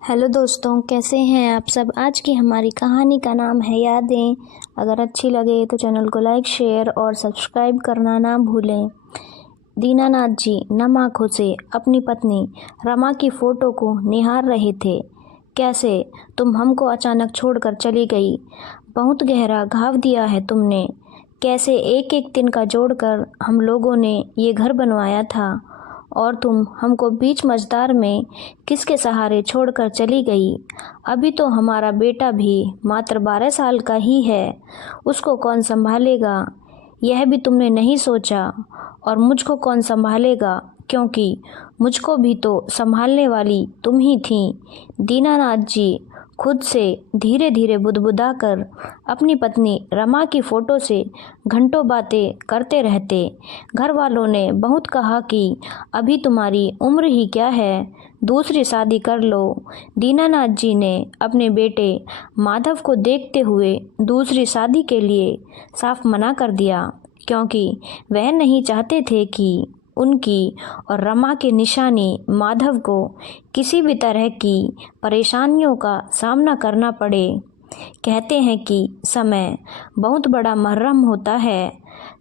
Hello दोस्तों, कैसे हैं आप सब। आज की हमारी कहानी का नाम है यादें। अगर अच्छी लगे तो चैनल को लाइक, शेयर और सब्सक्राइब करना ना भूलें। दीनानाथ जी नम आँखों से अपनी पत्नी रमा की फ़ोटो को निहार रहे थे। कैसे तुम हमको अचानक छोड़कर चली गई। बहुत गहरा घाव दिया है तुमने। कैसे एक एक दिन का जोड़कर हम लोगों ने ये घर बनवाया था और तुम हमको बीच मझधार में किसके सहारे छोड़कर चली गई। अभी तो हमारा बेटा भी मात्र 12 साल का ही है, उसको कौन संभालेगा यह भी तुमने नहीं सोचा। और मुझको कौन संभालेगा, क्योंकि मुझको भी तो संभालने वाली तुम ही थी। दीनानाथ जी खुद से धीरे धीरे बुदबुदाकर अपनी पत्नी रमा की फ़ोटो से घंटों बातें करते रहते। घर वालों ने बहुत कहा कि अभी तुम्हारी उम्र ही क्या है, दूसरी शादी कर लो। दीनानाथ जी ने अपने बेटे माधव को देखते हुए दूसरी शादी के लिए साफ मना कर दिया, क्योंकि वह नहीं चाहते थे कि उनकी और रमा की निशानी माधव को किसी भी तरह की परेशानियों का सामना करना पड़े। कहते हैं कि समय बहुत बड़ा महर्रम होता है।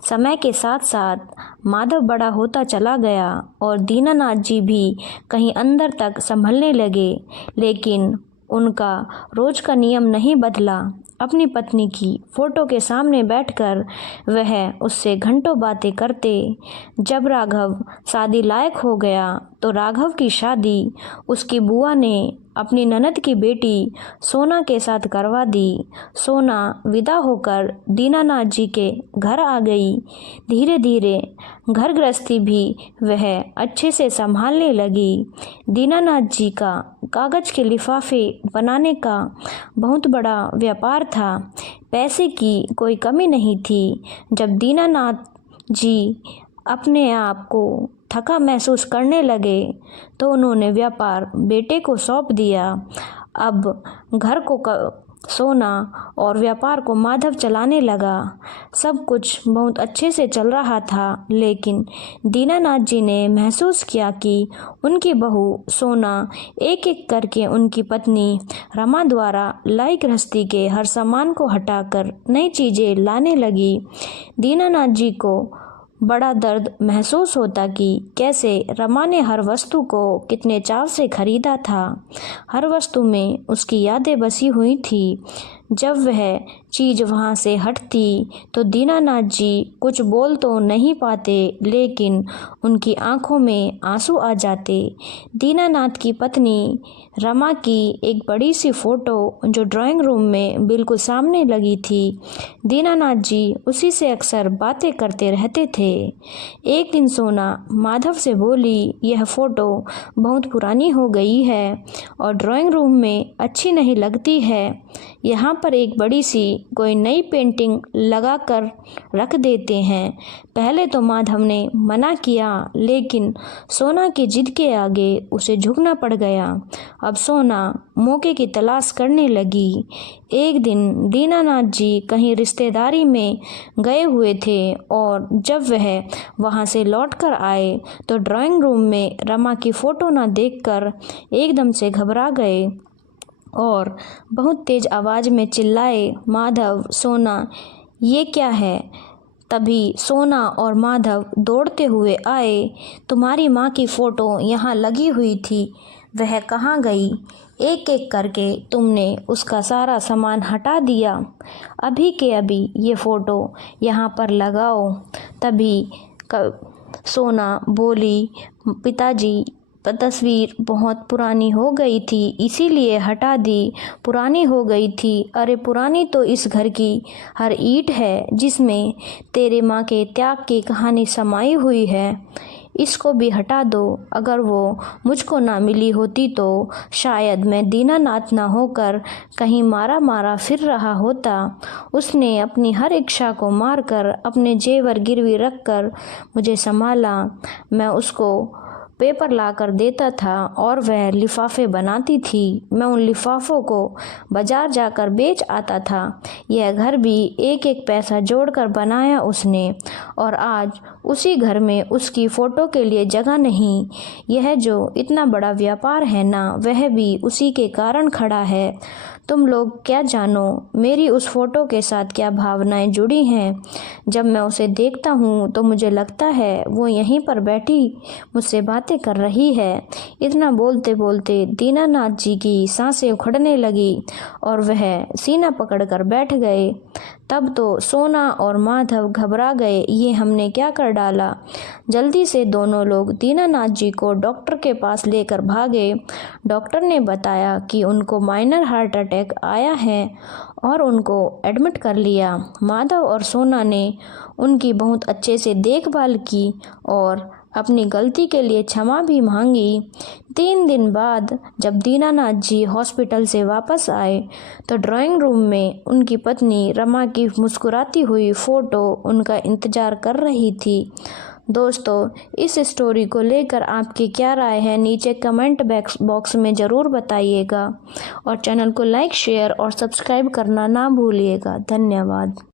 समय के साथ साथ माधव बड़ा होता चला गया और दीनानाथ जी भी कहीं अंदर तक संभलने लगे, लेकिन उनका रोज का नियम नहीं बदला। अपनी पत्नी की फ़ोटो के सामने बैठकर वह उससे घंटों बातें करते। जब राघव शादी लायक हो गया तो राघव की शादी उसकी बुआ ने अपनी ननद की बेटी सोना के साथ करवा दी। सोना विदा होकर दीनानाथ जी के घर आ गई। धीरे धीरे घर गृहस्थी भी वह अच्छे से संभालने लगी। दीनानाथ जी का कागज़ के लिफाफे बनाने का बहुत बड़ा व्यापार था। पैसे की कोई कमी नहीं थी। जब दीनानाथ जी अपने आप को थका महसूस करने लगे तो उन्होंने व्यापार बेटे को सौंप दिया। अब घर को सोना और व्यापार को माधव चलाने लगा। सब कुछ बहुत अच्छे से चल रहा था, लेकिन दीनानाथ जी ने महसूस किया कि उनकी बहू सोना एक एक करके उनकी पत्नी रमा द्वारा लाई गृहस्थी के हर सामान को हटाकर नई चीज़ें लाने लगी। दीनानाथ जी को बड़ा दर्द महसूस होता कि कैसे रमा ने हर वस्तु को कितने चाव से खरीदा था। हर वस्तु में उसकी यादें बसी हुई थी। जब वह चीज़ वहाँ से हटती तो दीनानाथ जी कुछ बोल तो नहीं पाते, लेकिन उनकी आंखों में आंसू आ जाते। दीनानाथ की पत्नी रमा की एक बड़ी सी फ़ोटो जो ड्राइंग रूम में बिल्कुल सामने लगी थी, दीनानाथ जी उसी से अक्सर बातें करते रहते थे। एक दिन सोना माधव से बोली, यह फ़ोटो बहुत पुरानी हो गई है और ड्राइंग रूम में अच्छी नहीं लगती है। यहाँ पर एक बड़ी सी कोई नई पेंटिंग लगा कर रख देते हैं। पहले तो माधव ने मना किया, लेकिन सोना की जिद के आगे उसे झुकना पड़ गया। अब सोना मौके की तलाश करने लगी। एक दिन दीनानाथ जी कहीं रिश्तेदारी में गए हुए थे और जब वह वहां से लौटकर आए तो ड्राइंग रूम में रमा की फ़ोटो न देखकर एकदम से घबरा गए और बहुत तेज़ आवाज़ में चिल्लाए, माधव, सोना, ये क्या है। तभी सोना और माधव दौड़ते हुए आए। तुम्हारी माँ की फ़ोटो यहाँ लगी हुई थी, वह कहाँ गई। एक एक करके तुमने उसका सारा सामान हटा दिया। अभी के अभी ये फ़ोटो यहाँ पर लगाओ। तभी सोना बोली, पिताजी, तस्वीर बहुत पुरानी हो गई थी, इसीलिए हटा दी। पुरानी हो गई थी? अरे पुरानी तो इस घर की हर ईंट है जिसमें तेरे माँ के त्याग की कहानी समाई हुई है। इसको भी हटा दो। अगर वो मुझको ना मिली होती तो शायद मैं दीनानाथ ना होकर कहीं मारा मारा फिर रहा होता। उसने अपनी हर इच्छा को मारकर अपने जेवर गिरवी रखकर मुझे संभाला। मैं उसको पेपर लाकर देता था और वह लिफाफे बनाती थी। मैं उन लिफाफों को बाजार जाकर बेच आता था। यह घर भी एक एक पैसा जोड़कर बनाया उसने, और आज उसी घर में उसकी फ़ोटो के लिए जगह नहीं। यह जो इतना बड़ा व्यापार है ना, वह भी उसी के कारण खड़ा है। तुम लोग क्या जानो मेरी उस फ़ोटो के साथ क्या भावनाएं जुड़ी हैं। जब मैं उसे देखता हूँ तो मुझे लगता है वो यहीं पर बैठी मुझसे बातें कर रही है। इतना बोलते बोलते दीनानाथ जी की सांसें उखड़ने लगी और वह सीना पकड़कर बैठ गए। तब तो सोना और माधव घबरा गए, ये हमने क्या कर डाला। जल्दी से दोनों लोग दीनानाथ जी को डॉक्टर के पास लेकर भागे। डॉक्टर ने बताया कि उनको माइनर हार्ट अटैक आया है और उनको एडमिट कर लिया। माधव और सोना ने उनकी बहुत अच्छे से देखभाल की और अपनी गलती के लिए क्षमा भी मांगी। 3 दिन बाद जब दीनानाथ जी हॉस्पिटल से वापस आए तो ड्राइंग रूम में उनकी पत्नी रमा की मुस्कुराती हुई फ़ोटो उनका इंतज़ार कर रही थी। दोस्तों, इस स्टोरी को लेकर आपकी क्या राय है नीचे कमेंट बॉक्स में ज़रूर बताइएगा और चैनल को लाइक शेयर और सब्सक्राइब करना ना भूलिएगा। धन्यवाद।